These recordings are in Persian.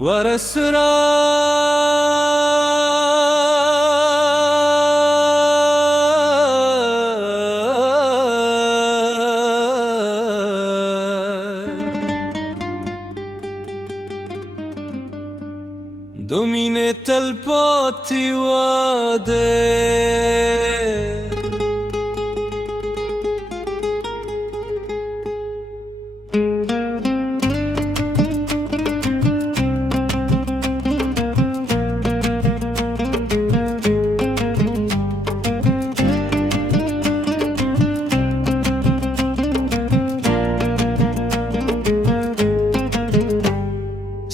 ورسرا دومینه تلپاتی واده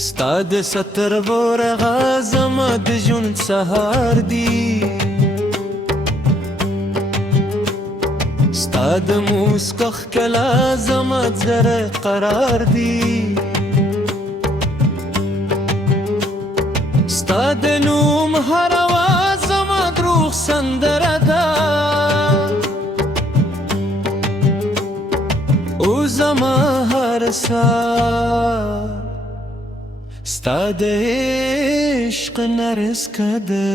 ستاد ستر بورغا زما د ژوند سهار دی ستاد موسکا ښکلا زما د زړه قرار دی ستا د نوم هر اواز زما د روح سندره ده او زما هر ساه ستا د عشق نرسکه ده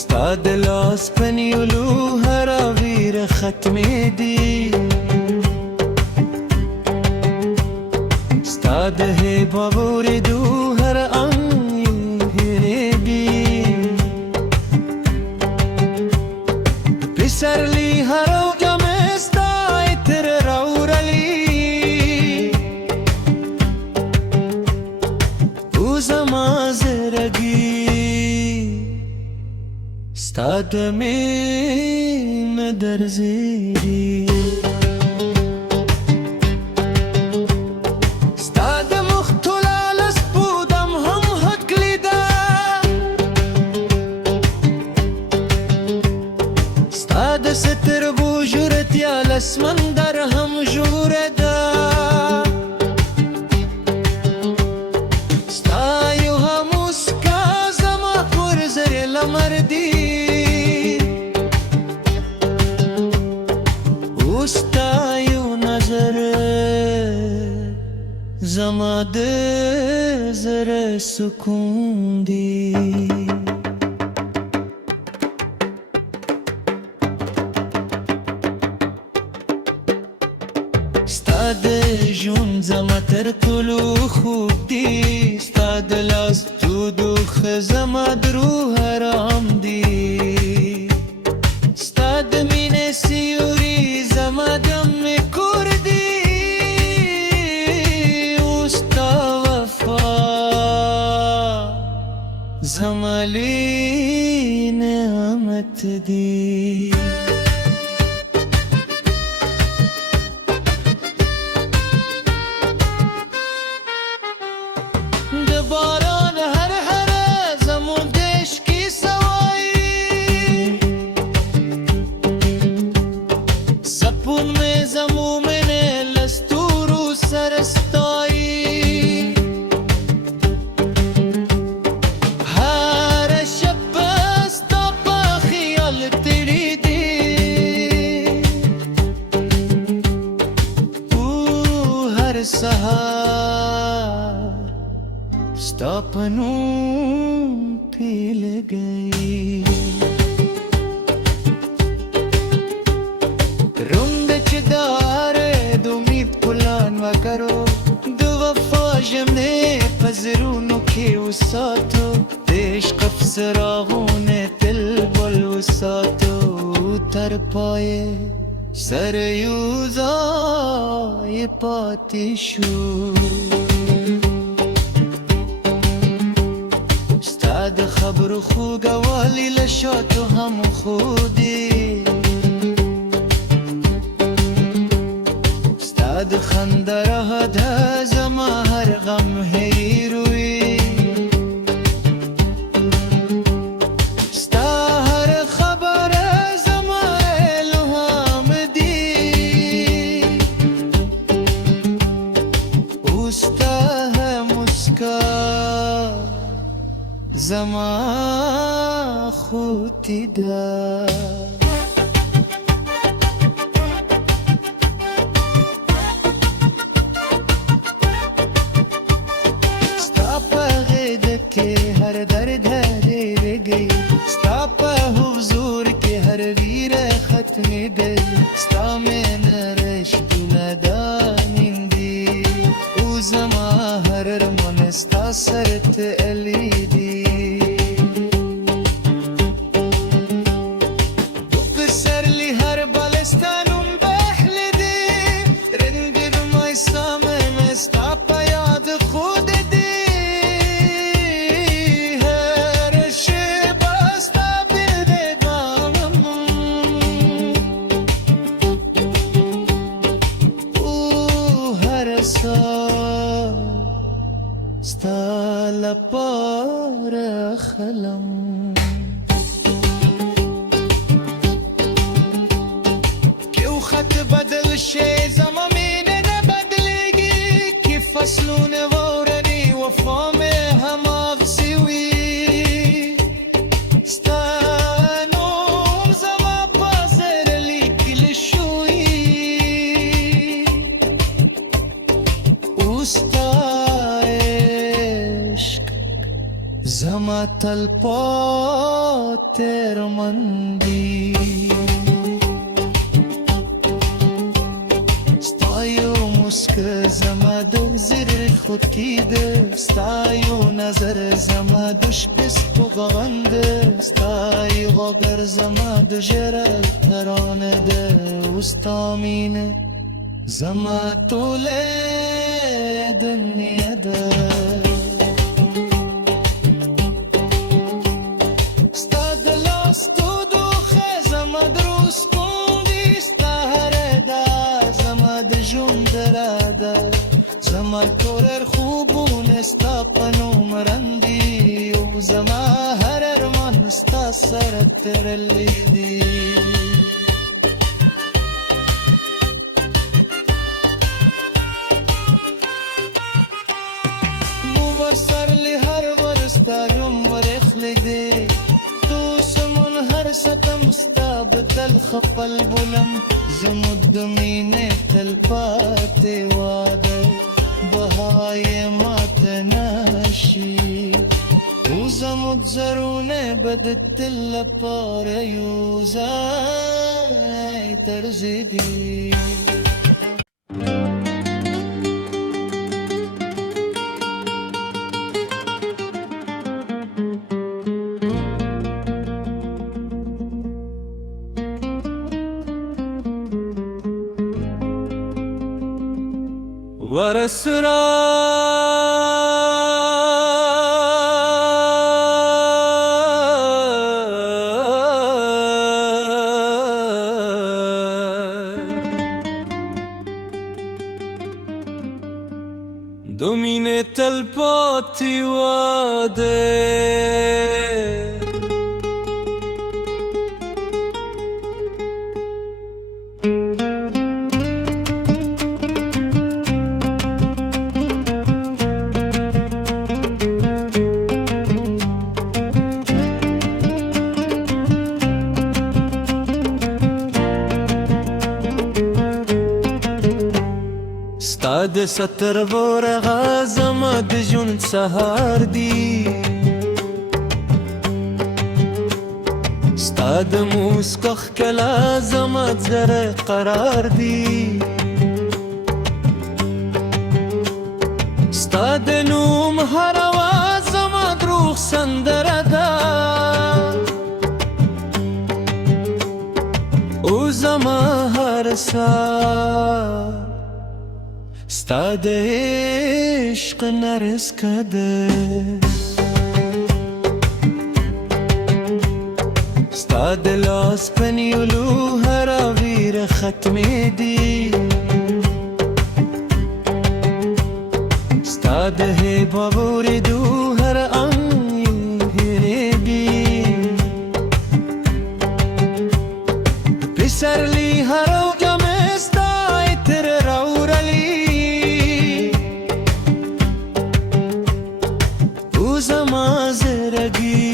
ستا د لاس په نیولو هره ویره ختمېدي ستا د هیبا په اورېدو هر انګ هېرېږي پسرلي هر اوږه مې ستا عطر راوړلی زما زړګي ستا د مینې درزېږي ستا د مخ توله لسپو دم هم هکلې ده ستا د سترګو ژورتیا له سمندر هم ژوره ده مردی اوستا یو نظر زما د زړه سکون دی ستا د ژوند زما تر ټولو خوږ دی ستا د لاس تودوخ زما د روح ارام دی ستا د مینې سیوري زما د مې کور دی او ستا وفا زما لوی نعمت دی باران هر هر زمون دشکی سوایی سپون میں زمو میں لستورو سرستایی هر شب ستا پا خیال تیری دی او هر سهار ستا په نوم پیل گئی روند چې داره د امید پلان وکړو د وفا ژمنې په زړونو کې وساتو د عشق افسراغونه تل بل وساتو تر پایه سر یو ځای پاتې شو د خبرو خوږوالی له شاتو هم خودي ستا د خندا راه ده زما هر غم هېروي ستا هر خبره زما الهام دی او ستا مسکا زما خوتی ده سا ستا لپاره خلم که او خط بدل شي زما مینه نه بدلیږي که فصلونه واورني وفا مې هماغسې وي ستا نوم زما په زړه لیکل شوي او ستا عشق زما تل پاتې رمندي که زما د زیر خود کیده ستا یو نظر زما د شپې سپوږغند ستا یو غږ زما د ژړا ترانه ده او ستا مینه زما ټوله دنیا ده ستا د لاس تودوخه زما د روح سکون دی ستا هره ده زما د ژوند راده زما ټول خوبونه ستا په نوم رندي او زما هر ارمان ستا سره تړلی دی مو ورسرلی هر ور ستا یم ورخلی دی تو سمون هر ستم ستا بدل خپل بولم زمود د مینې تل پاتې واده بهای مات نشي او زمود زرونه به د تل لپاره یو ځای ترځېدي ورسرا دو مینه تل پاتې واده ستا د ستر ورغه زما د ژوند سهار دی ستا د موسکا ښکلا زما زړه قرار دی ستا د نوم هر اواز زما د روح سندره ده او زما هر ساه ستا د عشق نرسکه ده ستا د لاس په نیولو هره ویره ختمېدي ستا د هیبا په اورېدو هر انګ هېرېږي پسرلي هر اوږه مې ستا عطر راوړلی زما زړګي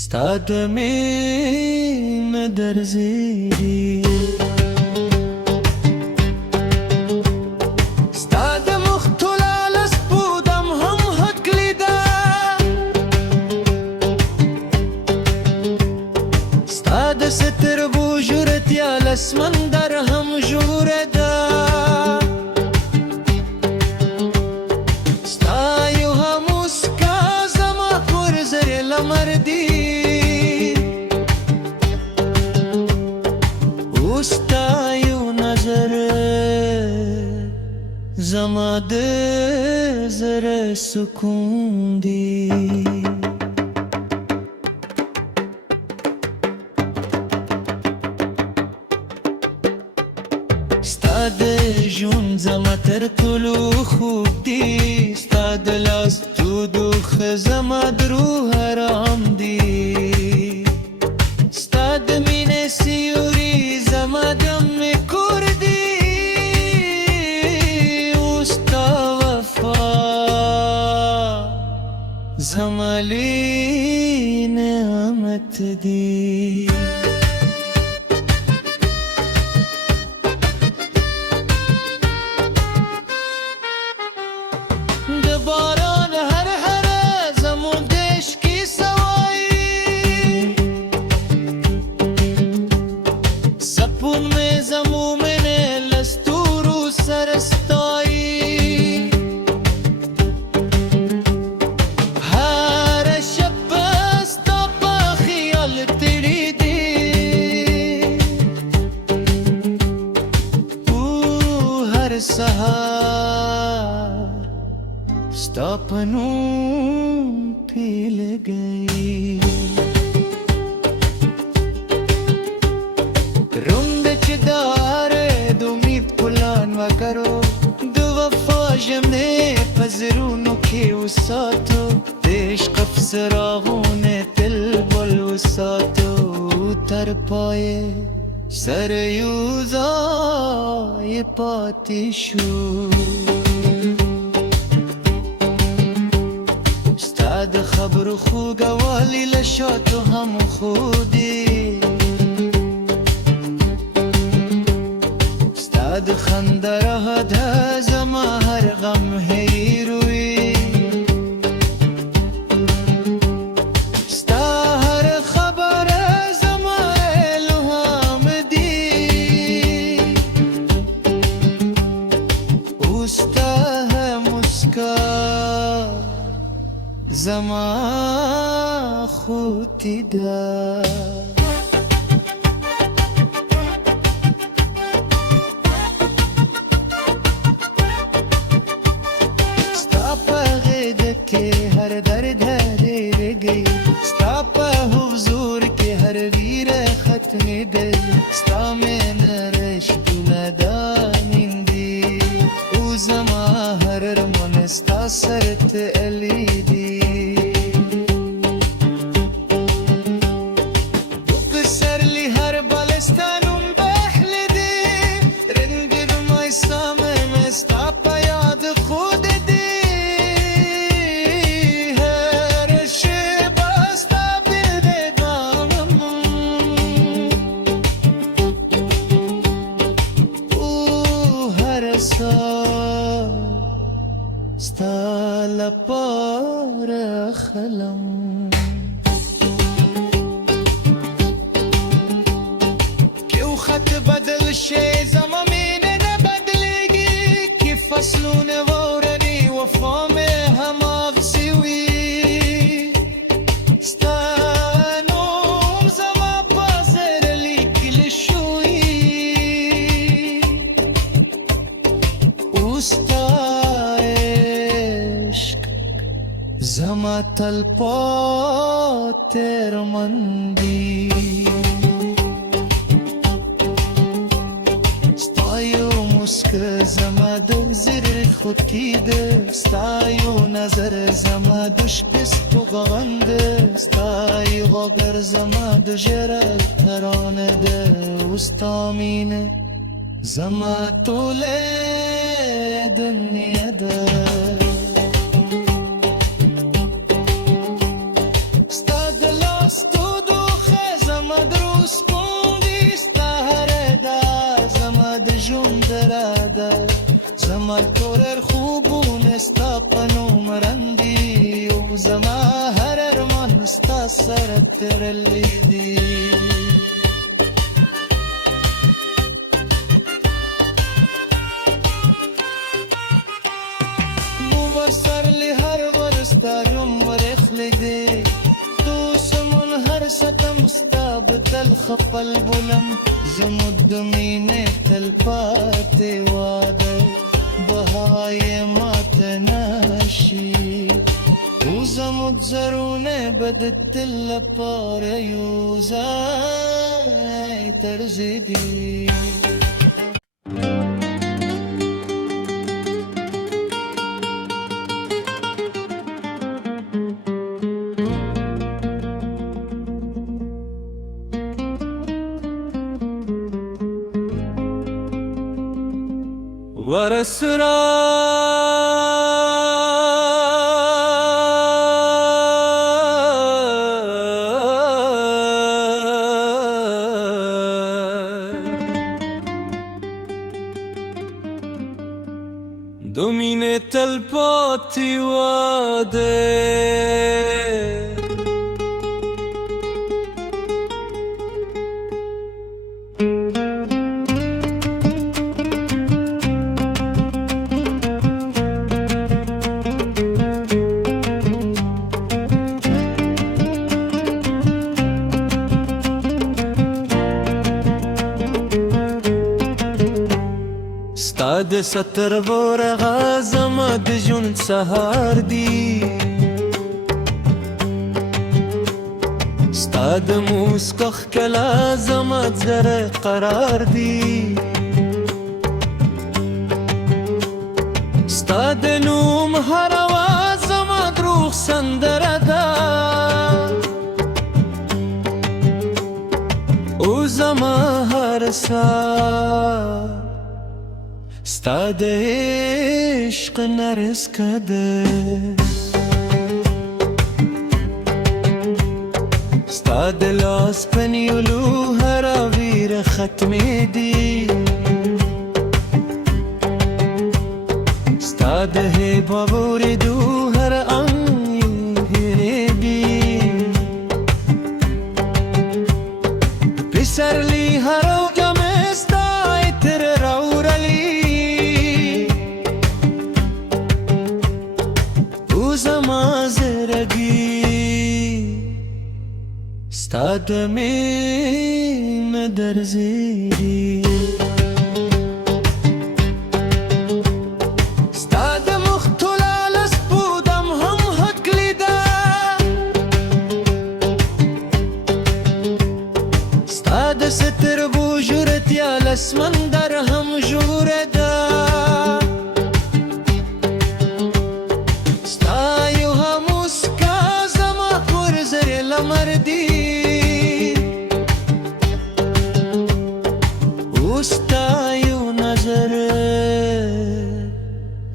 ستا د مینې درځېږي ستا د مخ توله لس بودم هم هکلې ده ستا د سترګو ژورتیا له سمندر هم ژوره ده ستا یو نظر زما د زړه سکون دی ستا د ژوند زما تر ټولو خوږ دی، ستا د لاس تودوخه زما د روح ارام دی، ستا د مینې سیوري زما د امن کور دی، او ستا وفا زما لوی نعمت دی. د باران هر زمون د عشقي سوایی، سپون مې زمو منې له ستورو سره ستایي، هره شپه ستا په خیال تېرې دي، او هر سهار ستا په نوم پې لګئ. روند چې د هره د امید پلان وکړو، د وفا ژمنې په زړونو کې وساتو، د عشق افسراغونه تل بل وساتو، تر پایه سره یو ځای پاتې شو. د خبرو خوږوالی له شاتو هم خو دی، ستا د خندا راه ده زما هر غم هیروي، ستا هر خبره زما الهام دی، او ستا مسکا زما خوتی ده. ستا په غېږه کې هر درد هېرېږي، ستا په حضور کې هر ویره ختمېږي، ستا مینه رشتونه دانیندي، او زما هر ارمان ستا سر تړلی دی. ستا لپاره خلم که او خط بدل شي زما مینه نه بدلیږي، که فصلونه واورني وفا مې هماغسې وي، ستا نوم زما په زړه لیکلی شوي، او ستا زما تل پاتې ارمان دی. ستا یو مسکا زما د زړه خوښي ده، ستا یو نظر زما د شپې ستوغان ده، ستا یو غږ زما د ژړا ترانه ده، او ستا مینه زما ټوله دنیا ده. زما ټول خوبونه ستا په نوم رندي، او زما هر ارمان ستا سره تړلی دی. مو ورسره هر ورستا یم ورخلی دی، تو سمون هر ستم ستا به تل خپل بولم، زموږ د مینې تل پاتې واده بهای ماته نشي، او زموږ زړونه به د تل لپاره یو ځای ترځي دي. ورسرا دومینه تلپاتی واده ستا د ستر ورغه زما د ژوند سهار دی ستا د موسکا ښکلا زما د زړه قرار دی ستا د نوم هر اواز زما د روح سندره ده او زما هر ساه ستا د عشق نرسکه ده ستا د لاس په نیولو هره ویره ختمېدي ستا د هیبا اورېدو هر انګ هېرېږي پسرلي هر اوږه مې ستا عطر راوړلی زما زړګي ستا د مینې درزېږي ستا د مخ توله لس بودم هم حق لیده ستا د سترګو ژورتیا له سمندر هم ژوره ده مردی اوستا یو نظر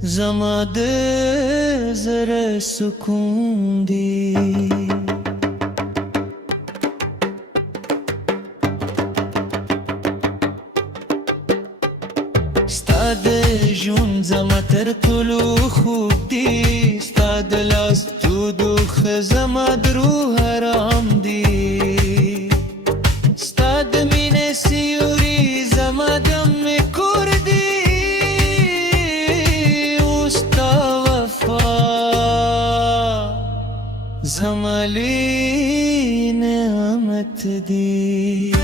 زما د زړه سکون دی ستا د ژوند زما تر ټولو خوږ دی ستا د لاس تودو ښه زما د روح ارام دی ستا د مینې سیوري زما د مې کور دی او ستا وفا زما لوی نعمت دی